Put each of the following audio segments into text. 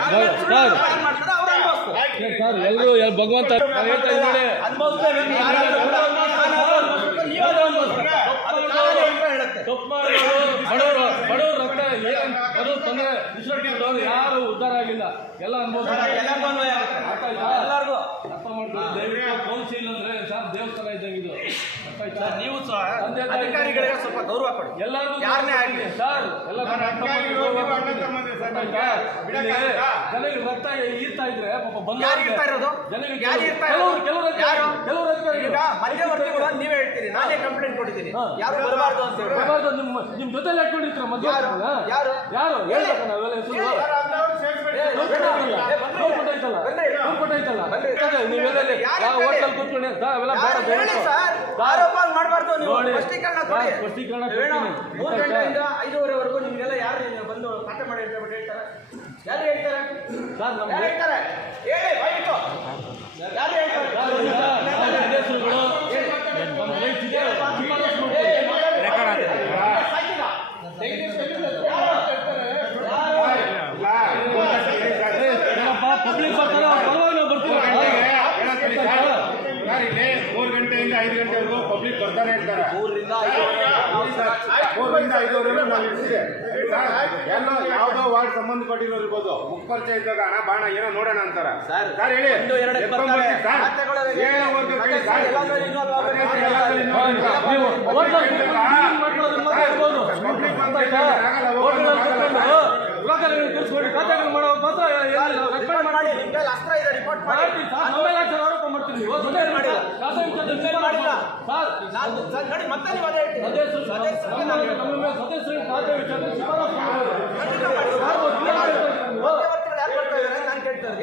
Sir ಮಾಡ್ತಾರೆ ಎಲ್ಲರೂ ಭಗವಂತ ನಾನ್ ಹೇಳ್ತಾ ಇದ್ದಾರೆ ಬಡವರು ಏನ್ ಯಾರು ಉದ್ಧಾರ ಆಗಿಲ್ಲ ಎಲ್ಲ ಆಗುತ್ತೆ ಅರ್ಥ ಮಾಡ್ಕೊಳ್ಳಿ ದಯವಿಟ್ಟು ಕೌನ್ಸಿಲ್ ಅಂದ್ರೆ ಸರ್ ದೇವಸ್ಥಾನ ಇದ್ದಂಗೆ ಇದು ಅರ್ಥ ಆಯ್ತಾ ನೀವು ಸಹ ಅಧಿಕಾರಿಗಳಿಗೆ ಸ್ವಲ್ಪ ಗೌರವ ಕೊಡಿ. ಎಲ್ಲರೂ ಯಾರನ್ನೇ ಆಗಿದೆ ಸರ್ ಎಲ್ಲ ಜನರಿಗೆ ರಕ್ತ ಈರ್ತಾ ಇದ್ರೆ ಪಾಪ ಬಂದ ಯಾರು ಇರ್ತಾ ಇರೋದು? ಜನರಿಗೆ ಯಾರು ಇರ್ತಾ ಕೆಲವರು? ಕೆಲವರು ಯಾರು? ಕೆಲವರು ಅಧಿಕಾರಿಗಳು. ಈಗ ಮಧ್ಯವರ್ತಿಗಳು ಅಂತ ನೀವೇ ಹೇಳ್ತೀರಿ. ನಾನೇ ಕಂಪ್ಲೇಂಟ್ ಕೊಟ್ಟಿದ್ದೀನಿ. ಯಾರು ಬರಬಾರ್ದು ಅಂತ ಹೇಳಿ. ನಿಮ್ಮ ನಿಮ್ಮ ಜೊತೆಲಿ ಹಾಕೊಂಡಿರ್ತೀರ ಮಧ್ಯ ಯಾರು? ಯಾರು? ಯಾರು? ಹೇಳ್ಬೇಕ ನಾವೆಲ್ಲ ಹೆಸರು ಮೂರು ಗಂಟೆಯಿಂದ ಐದೂವರೆವರೆಗೂ ನಿಮಗೆಲ್ಲ ಯಾರು ಬಂದು ಪಾಠ ಮಾಡಿ ಹೇಳ್ತಾರೆ ಯಾರು ಹೇಳ್ತಾರೆ? ಹೇಳಿ ಯಾರು ಹೇಳ್ತಾರೆ ಸರ್, ಈಗ ನಾವು ಸದಸ್ಯರುಗಳು ನಮ್ಮ ರೈಟ್ ಇದೆ, ಶಿಫಾರಸು ಮಾಡ್ತೀವಿ. ಏನಪ್ಪ ಪಬ್ಲಿಕ್ ಬರ್ತಾರೆ ಅವ್ರ ಪರವಾಗಿ ನಾವು ಬರ್ತೀವಿ ಸರ್ ಇಲ್ಲಿ ಮೂರು ಗಂಟೆಯಿಂದ ಐದು ಗಂಟೆವರೆಗೂ ಪಬ್ಲಿಕ್ ಬರ್ತಾನೆ ಇರ್ತಾರೆ. ಮೂರರಿಂದ ಐದೂವರೆ ಮೂರರಿಂದ ಐದುವರೆಗೂ ನಾವು ಇರ್ತೀವಿ. ಸರ್ ಎಲ್ಲೋ ಯಾವುದೋ ವಾರ್ಡ್ ಸಂಬಂಧಪಟ್ಟಿರೋರು ಇರ್ಬೋದು. ಮುಖ ಪರಿಚಯ ಇದ್ದಾಗ ಹಣ ಬಾಣ ಏನೋ ನೋಡೋಣ ಅಂತಾರ. ಸರ್, ಸರ್ ಹೇಳಿ. ಒಂದು ನೋಡಿ ಮತ್ತೆ ನೀವು ಅದೇ ಸದಸ್ಯರಿಗೆ ಖಾತೆ.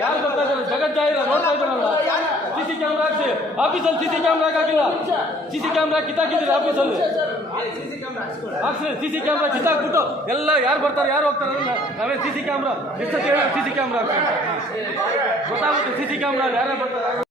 ಯಾರು ಬರ್ತಾ ಇದ್ದಾರೆ? ಜಗತ್ ಜಾಹಿರ ನೋಡ್ತಾ ಇದ್ದಾರಲ್ಲ. ಸಿಸಿ ಕ್ಯಾಮ್ರಾ ಹಾಕ್ಸಿ. ಆಫೀಸಲ್ಲಿ ಸಿಸಿ ಕ್ಯಾಮ್ರಾ ಹಾಕಿಲ್ಲ ಸಿಸಿ ಕ್ಯಾಮ್ರಾ ಕಿತ್ತಾಕಿದ್ದೀರಿ ಆಫೀಸಲ್ಲಿ. ಹಾಕ್ಸಿ. ಸಿಸಿ ಕ್ಯಾಮ್ರಾ ಕಿತ್ತಾಕ್ಬಿಟ್ಟು ಎಲ್ಲ ಯಾರು ಬರ್ತಾರೆ ಯಾರು ಹೋಗ್ತಾರೆ ನಾವೇ ಸಿಸಿ ಕ್ಯಾಮ್ರಾ ಎಷ್ಟು ಸಿಸಿ ಕ್ಯಾಮ್ರಾ ಗೊತ್ತಾಗುತ್ತೆ ಸಿಸಿ ಕ್ಯಾಮ್ರಾ ಯಾರೇ ಬರ್ತಾರೆ?